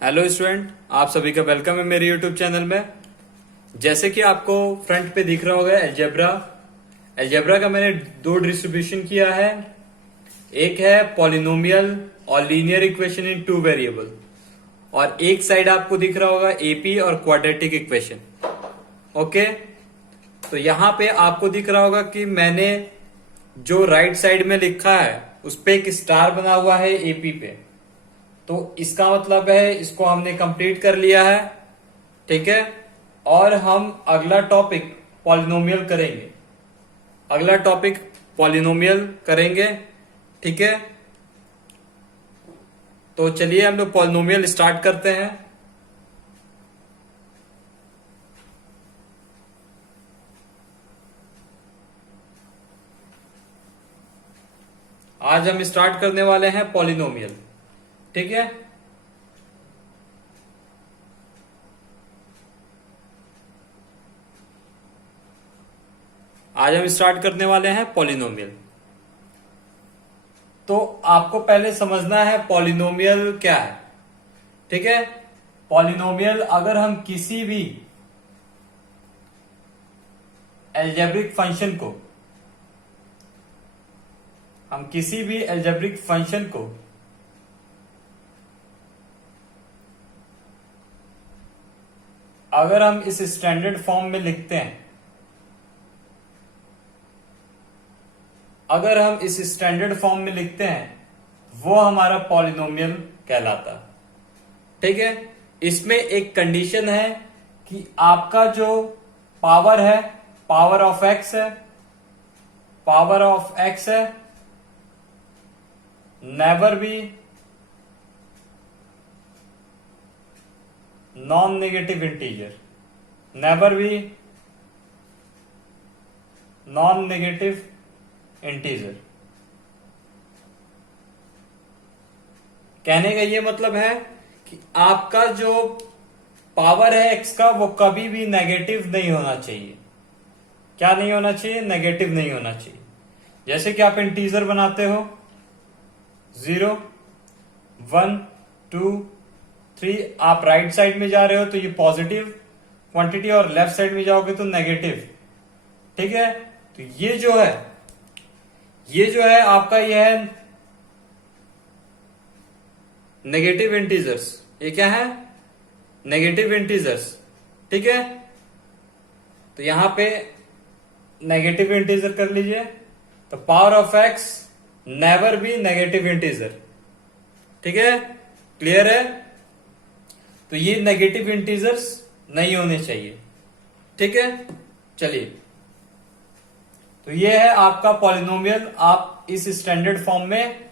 Hello student, आप सभी का वेलकम है मेरे यूट्यूब चैनल में। जैसे कि आपको फ्रंट पे दिख रहा होगा अलजेब्रा। अलजेब्रा का मैंने दो डिस्ट्रीब्यूशन किया है। एक है पॉलिनोमियल और linear equation in two variable, और एक साइड आपको दिख रहा होगा एपी और क्वाड्रेटिक इक्वेशन। ओके, तो यहां पे आपको दिख रहा होगा कि मैंने जो राइट साइड में लिखा है उस पे एक स्टार बना हुआ है एपी पे। तो इसका मतलब है इसको हमने कंप्लीट कर लिया है। ठीक है, और हम अगला टॉपिक पॉलिनोमियल करेंगे। अगला टॉपिक पॉलिनोमियल करेंगे। ठीक है, तो चलिए हम लोग पॉलिनोमियल स्टार्ट करते हैं। आज हम स्टार्ट करने वाले हैं पॉलिनोमियल। ठीक है, आज हम स्टार्ट करने वाले हैं पॉलिनोमियल। तो आपको पहले समझना है पॉलिनोमियल क्या है। ठीक है, पॉलिनोमियल अगर हम किसी भी एल्जेब्रिक फंक्शन को अगर हम इस स्टैंडर्ड फॉर्म में लिखते हैं, वो हमारा पॉलिनोमियल कहलाता है। ठीक है, इसमें एक कंडीशन है कि आपका जो पावर है, पावर ऑफ एक्स है, never be non negative integer, कहने का ये मतलब है कि आपका जो पावर है एक्स का वो कभी भी नेगेटिव नहीं होना चाहिए। क्या नहीं होना चाहिए? नेगेटिव नहीं होना चाहिए। जैसे कि आप इंटीजर बनाते हो 0, 1, 2, 3, आप राइट साइड में जा रहे हो तो ये पॉजिटिव क्वांटिटी और लेफ्ट साइड में जाओगे तो नेगेटिव। ठीक है, तो ये जो है आपका ये है नेगेटिव इंटीजर्स। ये क्या है? Negative integers. ठीक है, तो यहां पे नेगेटिव इंटीजर कर लीजिए। तो power of x never be negative integer. ठीक है, क्लियर है? तो ये नेगेटिव इंटीजर्स नहीं होने चाहिए। ठीक है, चलिए, तो ये है आपका पॉलिनोमियल, आप इस स्टैंडर्ड फॉर्म में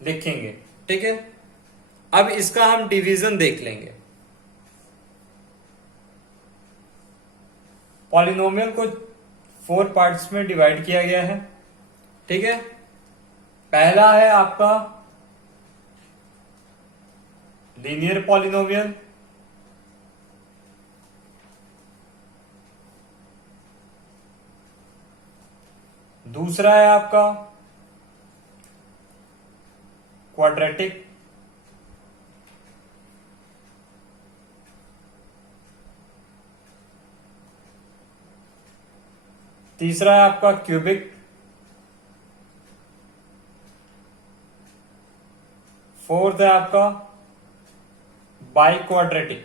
लिखेंगे। ठीक है, अब इसका हम डिवीजन देख लेंगे। पॉलिनोमियल को 4 पार्ट्स में डिवाइड किया गया है। ठीक है, पहला है आपका लीनियर पॉलिनोमियल, दूसरा है आपका क्वाड्रेटिक, तीसरा है आपका क्यूबिक, फोर्थ है आपका बाई क्वाड्रेटिक।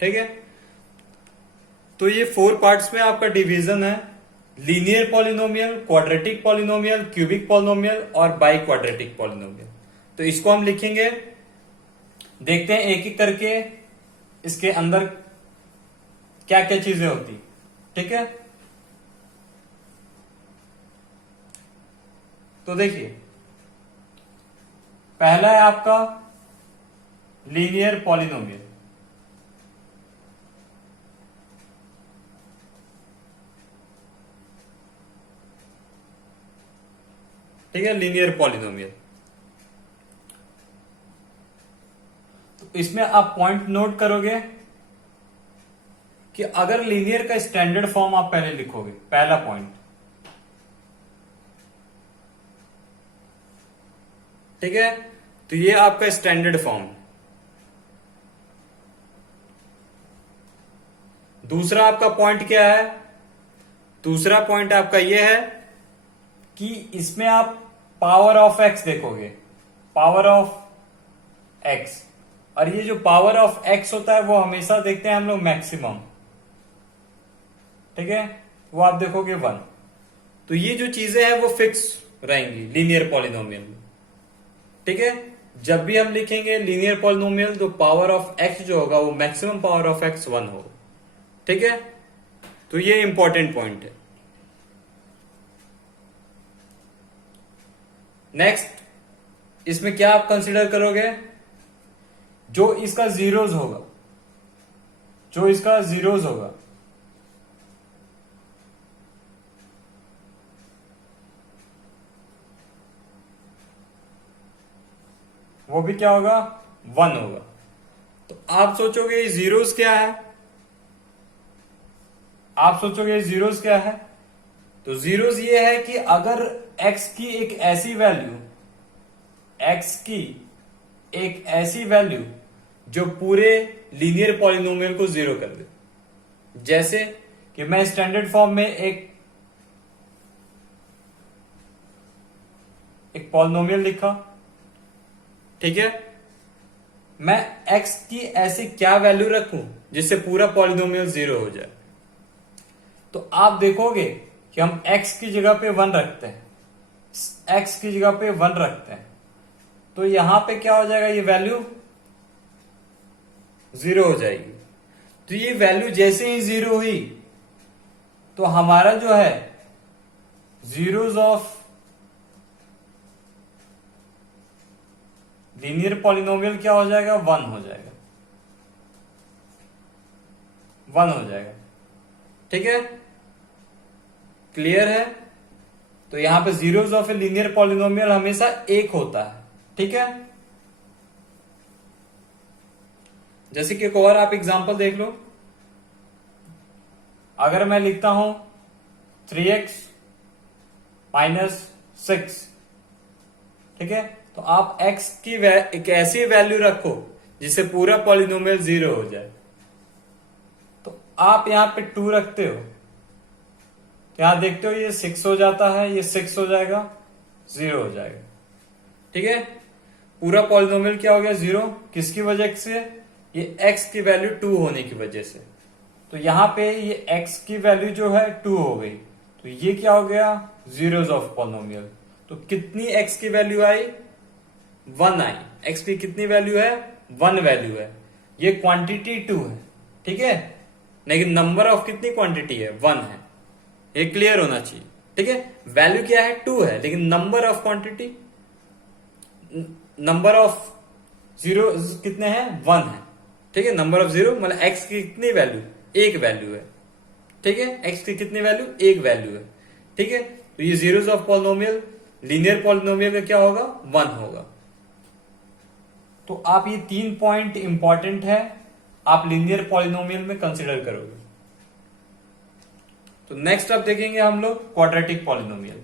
ठीक है, तो ये 4 पार्ट्स में आपका डिवीजन है। Linear polynomial, quadratic polynomial, cubic polynomial और बाई क्वाड्रेटिक पॉलिनोमियल। तो इसको हम लिखेंगे, देखते हैं एक एक करके इसके अंदर क्या क्या चीजें होती। ठीक है, तो देखिए, पहला है आपका लीनियर पॉलिनोमियल। ठीक है, लीनियर पॉलिनोमियल। तो इसमें आप पॉइंट नोट करोगे कि अगर लीनियर का स्टैंडर्ड फॉर्म आप पहले लिखोगे, पहला पॉइंट, ठीक है, तो ये आपका स्टैंडर्ड फॉर्म। दूसरा आपका पॉइंट क्या है? दूसरा पॉइंट आपका ये है कि इसमें आप पावर ऑफ एक्स देखोगे, पावर ऑफ एक्स, और ये जो पावर ऑफ एक्स होता है वो हमेशा देखते हैं हम लोग मैक्सिमम, ठीक है, वो आप देखोगे 1। तो ये जो चीजें हैं वो फिक्स रहेंगी लीनियर पॉलिनोमियल में, ठीक है। जब भी हम लिखेंगे लीनियर पॉलिनोमियल तो पावर ऑफ एक्स जो होगा वो मैक्सिमम पावर ऑफ एक्स 1 होगा, ठीक है। तो ये इंपॉर्टेंट पॉइंट है। नेक्स्ट, इसमें क्या आप कंसीडर करोगे? जो इसका जीरोज होगा, जो इसका जीरोज होगा, वो भी क्या होगा? 1 होगा। तो आप सोचोगे ये जीरोस क्या है? आप सोचोगे ये जीरोस क्या है? तो जीरोस ये है कि अगर x की एक ऐसी वैल्यू, x की एक ऐसी वैल्यू जो पूरे लीनियर पॉलिनोमियल को जीरो कर दे। जैसे कि मैं स्टैंडर्ड फॉर्म में एक पॉलिनोमियल लिखा, ठीक है, मैं x की ऐसी क्या वैल्यू रखूं जिससे पूरा पॉलिनोमियल जीरो हो जाए। तो आप देखोगे कि हम x की जगह पे 1 रखते हैं, x की जगह पे 1 रखते हैं, तो यहां पे क्या हो जाएगा? ये वैल्यू जीरो हो जाएगी। तो ये वैल्यू जैसे ही जीरो हुई तो हमारा जो है जीरोज ऑफ लीनियर पॉलिनोमियल क्या हो जाएगा? 1 हो जाएगा, 1 हो जाएगा, ठीक है, क्लियर है। तो यहां पे zeros of a linear polynomial हमेशा 1 होता है, ठीक है। जैसे कि एक और आप एग्जांपल देख लो, अगर मैं लिखता हूं 3x माइनस 6, ठीक है, तो आप x की एक ऐसी वैल्यू रखो जिससे पूरा पॉलिनोमियल जीरो हो जाए। तो आप यहां पे 2 रखते हो, तो यहां देखते हो ये 6 हो जाता है, ये 6 हो जाएगा, 0 हो जाएगा, ठीक है। पूरा पॉलिनोमियल क्या हो गया? 0। किसकी वजह से? ये x की वैल्यू 2 होने की वजह से। तो यहां पे ये x की वैल्यू जो है 2 हो गई, तो ये क्या हो गया? Zeros of polynomial. तो कितनी x की वैल्यू आई? 1 आई। x की कितनी वैल्यू है? 1 वैल्यू है। ये क्वांटिटी 2 है, ठीक है, लेकिन नंबर ऑफ कितनी क्वांटिटी है? 1 है। ये क्लियर होना चाहिए, ठीक है। वैल्यू क्या है? 2 है, लेकिन number of quantity, number of zero कितने हैं? 1 है, ठीक है। नंबर ऑफ जीरो मतलब x की कितनी वैल्यू? 1 वैल्यू है, ठीक है। x की कितनी वैल्यू? 1 वैल्यू है, ठीक है। तो ये zeros of polynomial, linear polynomial का क्या होगा? 1 होगा। तो आप ये 3 पॉइंट इंपॉर्टेंट है, आप लीनियर पॉलिनोमियल में कंसिडर करोगे। तो नेक्स्ट अब देखेंगे हम लोग क्वाड्रेटिक पॉलिनोमियल।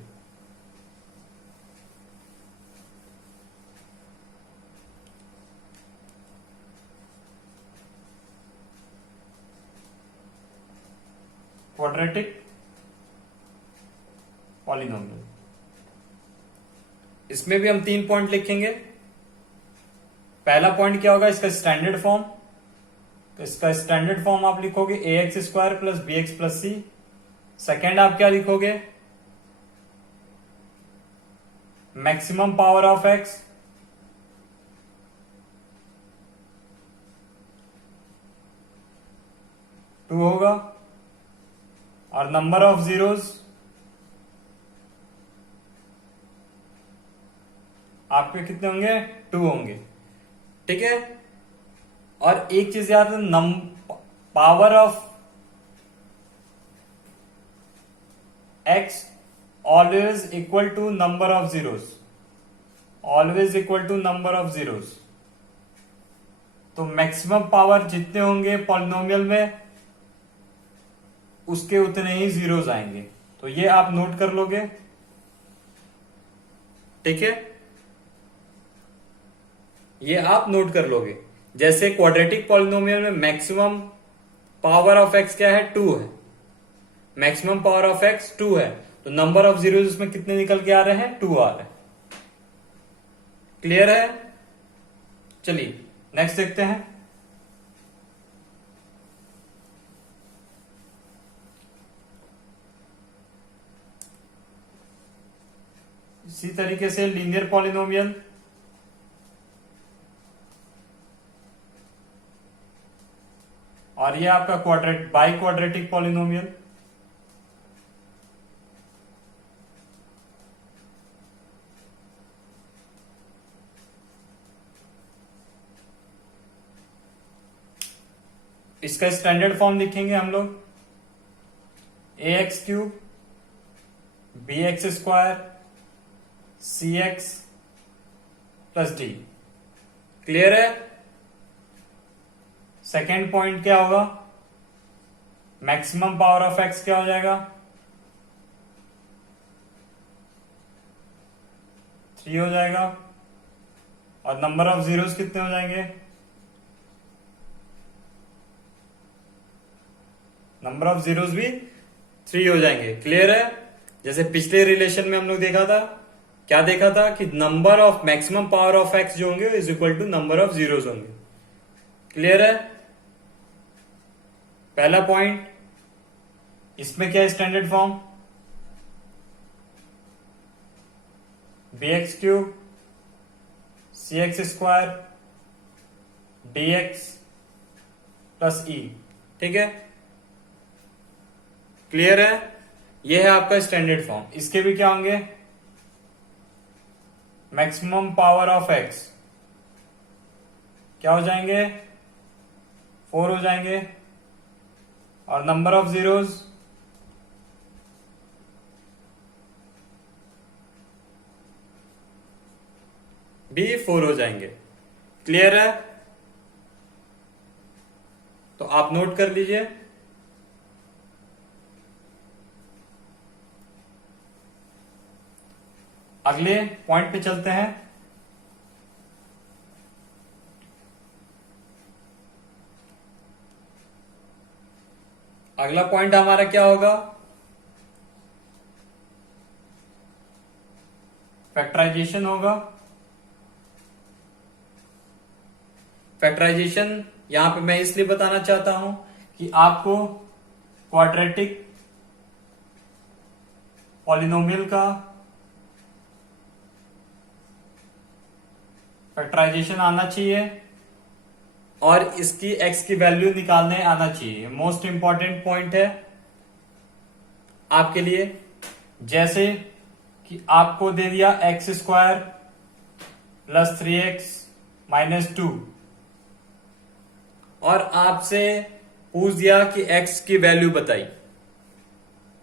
क्वाड्रेटिक पॉलिनोमियल, इसमें भी हम 3 पॉइंट लिखेंगे। पहला पॉइंट क्या होगा? इसका स्टैंडर्ड फॉर्म। तो इसका स्टैंडर्ड फॉर्म आप लिखोगे ax² plus bx plus c। Second आप क्या लिखोगे? Maximum power of x, two होगा, और नंबर ऑफ जीरोज आपके कितने होंगे? 2 होंगे, ठीक है। और एक चीज याद है, power of x always equal to number of zeros, always equal to number of zeros, तो मैक्सिमम पावर जितने होंगे पॉलिनोमियल में उसके उतने ही जीरोस आएंगे। तो ये आप नोट कर लोगे, ठीक है, ये आप नोट कर लोगे। जैसे क्वाड्रेटिक पॉलिनोमियल में मैक्सिमम पावर ऑफ एक्स क्या है, 2 है। मैक्सिमम पावर ऑफ एक्स 2 है, तो नंबर ऑफ जीरोस इसमें कितने निकल के आ रहे हैं, 2 आ रहे हैं। क्लियर है? चलिए नेक्स्ट देखते हैं। इसी तरीके से लीनियर पॉलिनोमियल, और ये आपका बाई क्वाड्रेटिक पॉलिनोमियल। इसका स्टैंडर्ड फॉर्म लिखेंगे हम लोग, ax³ bx² cx plus D. Clear है? सेकेंड पॉइंट क्या होगा, मैक्सिमम पावर ऑफ एक्स क्या हो जाएगा, 3 हो जाएगा, और नंबर ऑफ जीरोस कितने हो जाएंगे, नंबर ऑफ जीरोस भी 3 हो जाएंगे। क्लियर है? जैसे पिछले रिलेशन में हम लोग देखा था, क्या देखा था कि number of maximum power of X जो होंगे is equal to number of zeros होंगे। क्लियर है? पहला पॉइंट, इसमें क्या है standard form, bx³ cx² dx plus E. ठीक है, क्लियर है? यह है आपका स्टैंडर्ड फॉर्म। इसके भी क्या होंगे, मैक्सिमम पावर ऑफ एक्स क्या हो जाएंगे, 4 हो जाएंगे, और नंबर ऑफ जीरोस भी 4 हो जाएंगे। क्लियर है? तो आप नोट कर लीजिए। अगले पॉइंट पे चलते हैं। अगला पॉइंट हमारा क्या होगा, फैक्टराइजेशन होगा। फैक्टराइजेशन यहां पे मैं इसलिए बताना चाहता हूं कि आपको क्वाड्रेटिक पॉलिनोमियल का फैक्टराइजेशन आना चाहिए और इसकी एक्स की वैल्यू निकालने आना चाहिए। मोस्ट इंपॉर्टेंट पॉइंट है आपके लिए। जैसे कि आपको दे दिया x² प्लस 3x माइनस 2 और आपसे पूछ दिया कि x की वैल्यू बताई,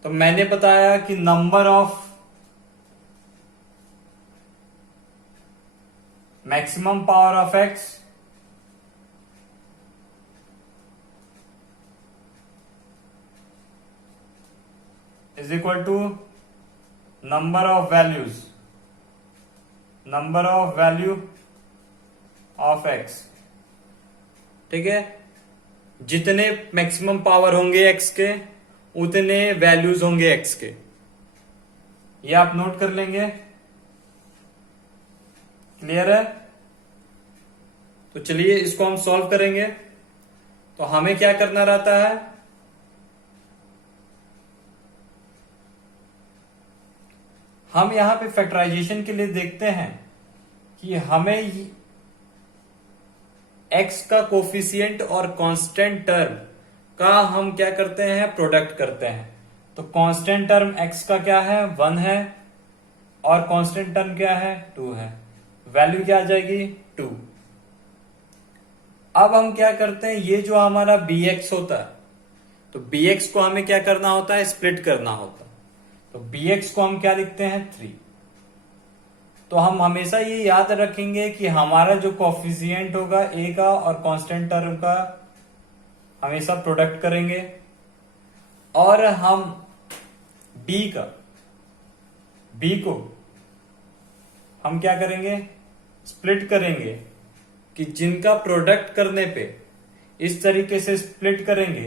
तो मैंने बताया कि number of maximum power of x is equal to number of value of x। ठीक है, जितने मैक्सिमम पावर होंगे x के उतने वैल्यूज होंगे x के। ये आप नोट कर लेंगे। क्लियर है? तो चलिए इसको हम सॉल्व करेंगे। तो हमें क्या करना रहता है, हम यहां पे फैक्टराइजेशन के लिए देखते हैं कि हमें x का कोफिशिएंट और कांस्टेंट टर्म का हम क्या करते हैं, प्रोडक्ट करते हैं। तो कांस्टेंट टर्म x का क्या है, 1 है, और कांस्टेंट टर्म क्या है, 2 है। वैल्यू क्या आ जाएगी, 2। अब हम क्या करते हैं, ये जो हमारा bx होता है, तो bx को हमें क्या करना होता है, स्प्लिट करना होता है। तो bx को हम क्या लिखते हैं, 3। तो हम हमेशा ये याद रखेंगे कि हमारा जो कोफिशिएंट होगा ए का और कांस्टेंट टर्म का हमेशा प्रोडक्ट करेंगे, और हम बी को हम क्या करेंगे, स्प्लिट करेंगे, कि जिनका प्रोडक्ट करने पे इस तरीके से स्प्लिट करेंगे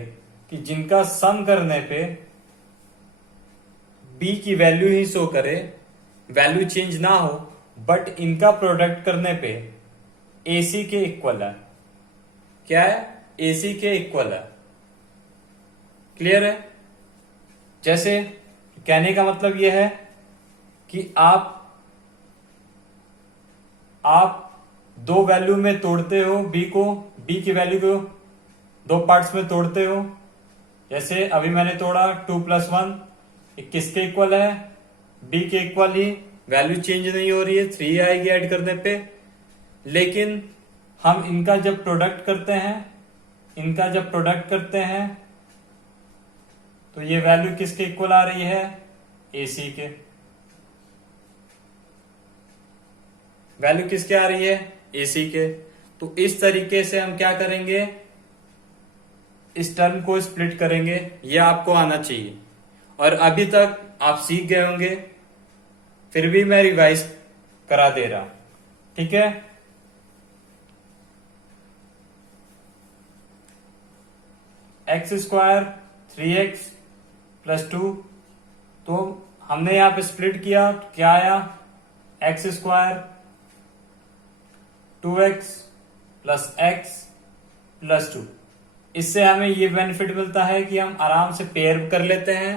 कि जिनका सम करने पे बी की वैल्यू ही शो करे, वैल्यू चेंज ना हो, बट इनका प्रोडक्ट करने पे एसी के इक्वल है। क्या है? एसी के इक्वल है। क्लियर है? जैसे कहने का मतलब यह है कि आप दो वैल्यू में तोड़ते हो बी की वैल्यू को दो पार्ट्स में तोड़ते हो। जैसे अभी मैंने तोड़ा 2 + 1 किसके इक्वल है? बी के इक्वल ही, वैल्यू चेंज नहीं हो रही है, 3 आएगी ऐड करने पे। लेकिन हम इनका जब प्रोडक्ट करते हैं तो ये वैल्यू किसके इक्वल आ रही है? एसी के। वैल्यू किसके आ रही है? एसी के। तो इस तरीके से हम क्या करेंगे, इस टर्म को स्प्लिट करेंगे। ये आपको आना चाहिए, और अभी तक आप सीख गए होंगे, फिर भी मैं रिवाइज करा दे रहा। ठीक है? x² 3x + 2, तो हमने यहां पे स्प्लिट किया तो क्या आया? x² 2x + x + 2। इससे हमें ये बेनिफिट मिलता है कि हम आराम से पेयर कर लेते हैं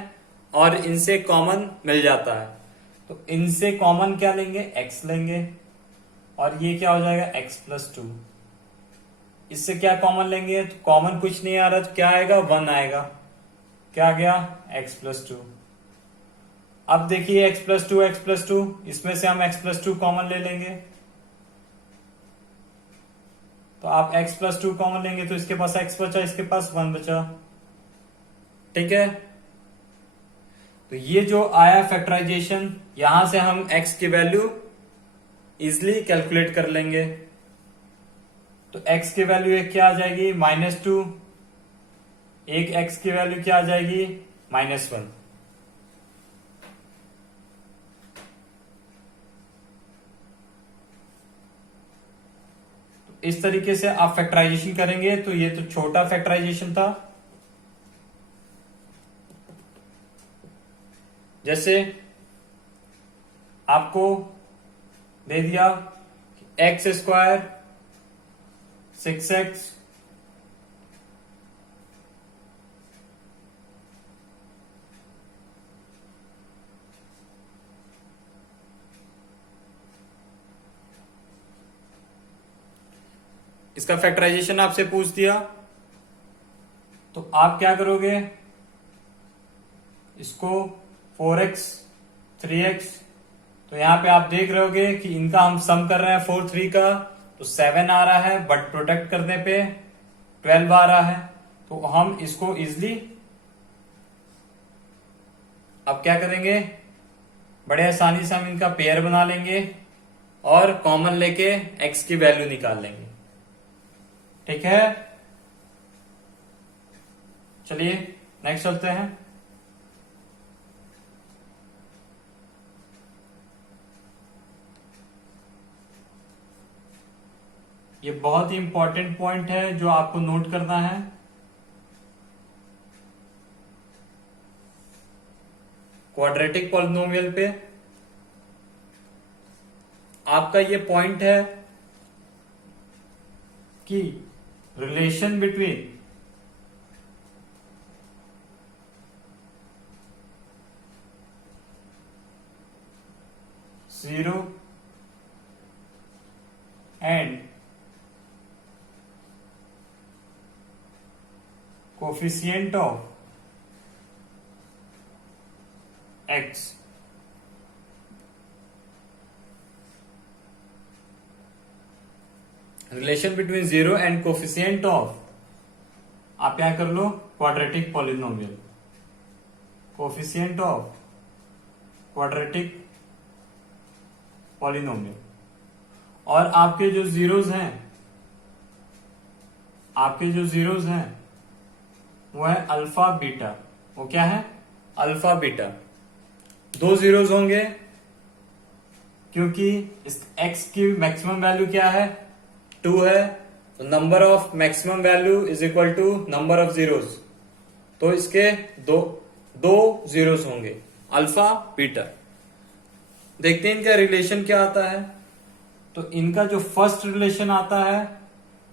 और इनसे कॉमन मिल जाता है। तो इनसे कॉमन क्या लेंगे? x लेंगे, और ये क्या हो जाएगा? x + 2। इससे क्या कॉमन लेंगे? तो कॉमन कुछ नहीं आ रहा, तो क्या आएगा? 1 आएगा। क्या आ गया? x + 2। अब देखिए x + 2, इसमें से हम x + 2 कॉमन ले लेंगे। तो आप x + 2 कॉमन लेंगे तो इसके पास x बचा, इसके पास 1 बचा। ठीक है? तो ये जो आया फैक्टराइजेशन, यहां से हम x की वैल्यू इजिली कैलकुलेट कर लेंगे। तो x की वैल्यू एक क्या आ जाएगी? -2। एक x की वैल्यू क्या आ जाएगी? -1। इस तरीके से आप फैक्टराइजेशन करेंगे। तो ये तो छोटा फैक्टराइजेशन था। जैसे आपको दे दिया x² 6x इसका फैक्टराइजेशन आपसे पूछ दिया, तो आप क्या करोगे? इसको 4x 3x, तो यहां पे आप देख रहे होगे कि इनका हम सम कर रहे हैं 4 3 का, तो 7 आ रहा है, बट प्रोडक्ट करने पे 12 आ रहा है। तो हम इसको इजिली अब क्या करेंगे? बड़े आसानी से हम इनका पेयर बना लेंगे और कॉमन लेके x की वैल्यू निकाल लेंगे। ठीक है? चलिए नेक्स्ट चलते हैं। ये बहुत ही इंपॉर्टेंट पॉइंट है जो आपको नोट करना है। क्वाड्रेटिक पॉलिनोमियल पे आपका ये पॉइंट है कि relation between zero and coefficient of x relation between 0 and coefficient of, आप यहां कर लो quadratic polynomial, coefficient of quadratic polynomial. और आपके जो जीरोज हैं वो है अल्फा बीटा। वो क्या है? Alpha beta. दो जीरोज होंगे क्योंकि इस x की मैक्सिमम वैल्यू क्या है? 2 है। तो number of maximum value is equal to number of zeros. तो इसके दो जीरोज होंगे, अल्फा बीटा। देखते हैं इनका रिलेशन क्या आता है। तो इनका जो फर्स्ट रिलेशन आता है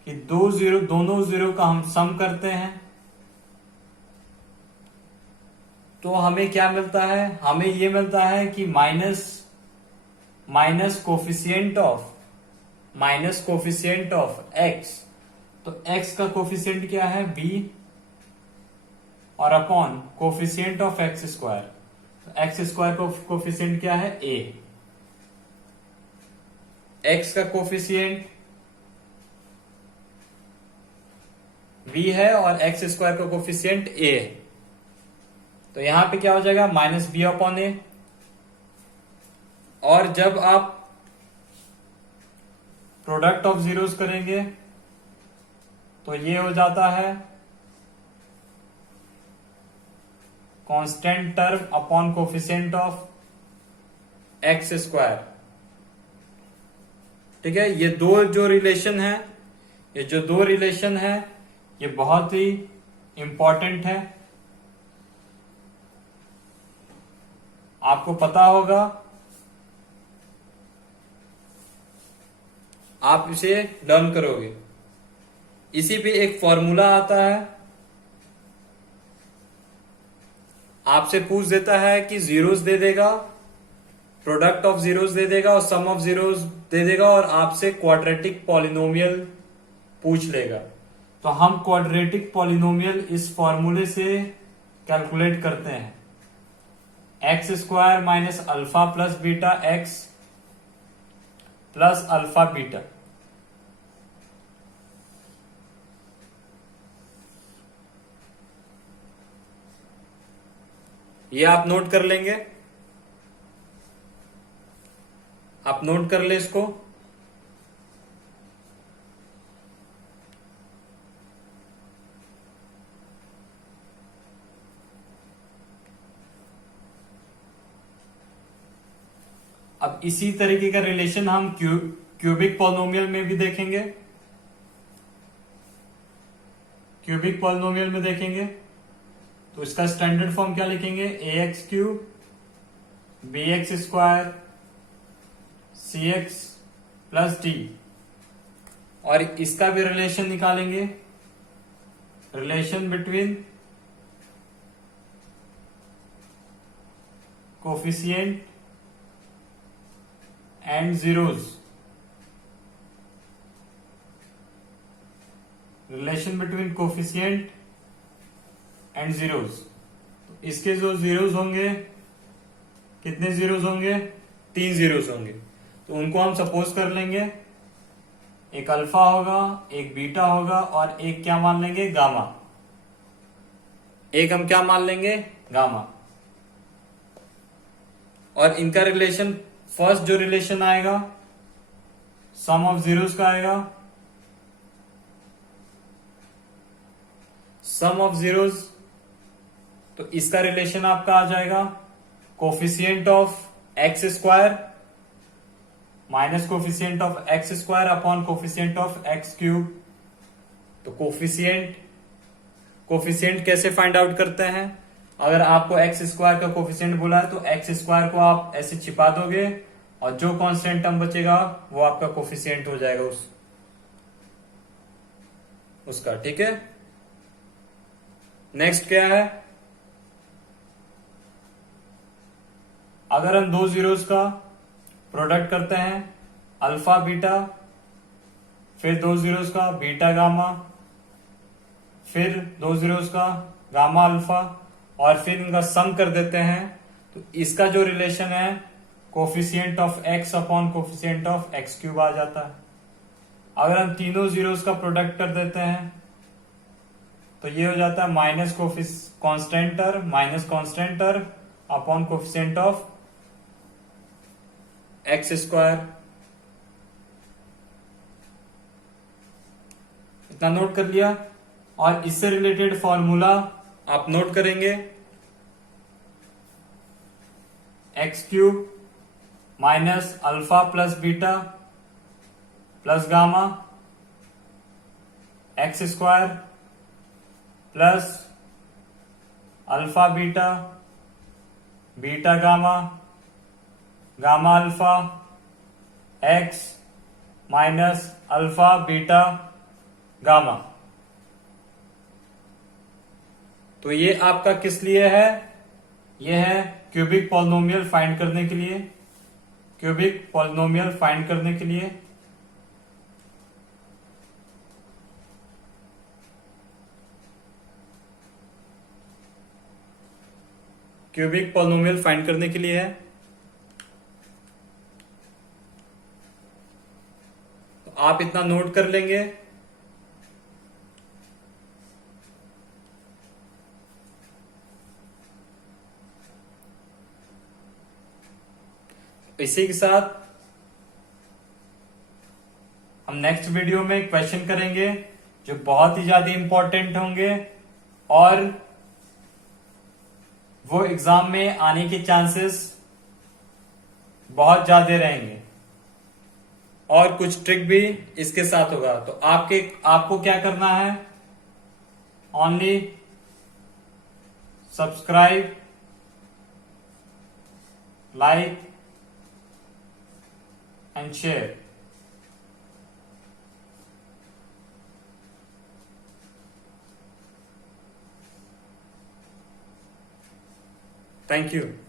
कि दोनों जीरो का हम सम करते हैं, तो हमें क्या मिलता है? हमें ये मिलता है कि माइनस कोफिशिएंट ऑफ x। तो x का कोफिशिएंट क्या है? b, और upon coefficient of x square. तो एक्स स्क्वायर का कोफिशिएंट क्या है? a। x का कोफिशिएंट b है और एक्स स्क्वायर का कोफिशिएंट a है। तो यहां पे क्या हो जाएगा? माइनस बी अपॉन ए। और जब आप प्रोडक्ट ऑफ जीरोस करेंगे तो ये हो जाता है constant term upon coefficient of x square. ठीक है, ये दो रिलेशन है ये बहुत ही इंपॉर्टेंट है। आपको पता होगा, आप इसे लर्न करोगे। इसी पे एक फॉर्मूला आता है, आपसे पूछ देता है कि जीरोस दे देगा, प्रोडक्ट ऑफ जीरोस दे देगा और सम ऑफ जीरोस दे देगा, और आपसे क्वाड्रेटिक पॉलिनोमियल पूछ लेगा। तो हम क्वाड्रेटिक पॉलिनोमियल इस फॉर्मूले से कैलकुलेट करते हैं। X square minus alpha plus beta x plus alpha beta. ये आप नोट कर लेंगे, आप नोट कर ले इसको। अब इसी तरीके का रिलेशन हम क्यूबिक पॉलिनोमियल में भी देखेंगे। क्यूबिक पॉलिनोमियल में देखेंगे तो इसका स्टैंडर्ड फॉर्म क्या लिखेंगे? A X cube B X square C X plus D. और इसका भी रिलेशन निकालेंगे, relation between coefficient and zeros. Relation between coefficient and zeros. इसके जो जीरोस होंगे, कितने जीरोस होंगे? 3 जीरोस होंगे। तो उनको हम सपोज कर लेंगे, एक अल्फा होगा, एक बीटा होगा और एक क्या मान लेंगे? गामा। एक हम क्या मान लेंगे? गामा। और इनका रिलेशन, फर्स्ट जो रिलेशन आएगा सम ऑफ जीरोस का आएगा। सम ऑफ जीरोस, तो इसका रिलेशन आपका आ जाएगा coefficient of x square minus coefficient of x square upon coefficient of X cube. तो कोफिशिएंट कैसे फाइंड आउट करते हैं? अगर आपको एक्स स्क्वायर का कोफिशिएंट बोला है तो एक्स स्क्वायर को आप ऐसे छिपा दोगे और जो कांस्टेंट टर्म बचेगा वो आपका कोफिशिएंट हो जाएगा उसका। ठीक है, नेक्स्ट क्या है? अगर हम दो जीरोस का प्रोडक्ट करते हैं, अल्फा बीटा, फिर दो जीरोस का बीटा गामा, फिर दो जीरोस का गामा अल्फा, और फिर इनका सम कर देते हैं, तो इसका जो रिलेशन है coefficient of X upon coefficient of X cube आ जाता है। अगर हम तीनों जीरोस का प्रोडक्ट कर देते हैं तो ये हो जाता है minus constant term upon coefficient of x square, इतना नोट कर लिया। और इससे रिलेटेड फॉर्मूला आप नोट करेंगे, x cube minus alpha plus beta plus gamma x square plus alpha beta beta gamma gamma alpha x minus alpha beta gamma. तो ये आपका किस लिए है? ये है क्यूबिक पॉलिनोमियल फाइंड करने के लिए, क्यूबिक पॉलिनोमियल फाइंड करने के लिए। क्यूबिक पॉलिनोमियल फाइंड करने के लिए है। तो आप इतना नोट कर लेंगे। इसी के साथ हम नेक्स्ट वीडियो में क्वेश्चन करेंगे जो बहुत ही ज्यादा इंपॉर्टेंट होंगे और वो एग्जाम में आने के चांसेस बहुत ज्यादा रहेंगे, और कुछ ट्रिक भी इसके साथ होगा। तो आपको क्या करना है? Only subscribe, like and share. Thank you.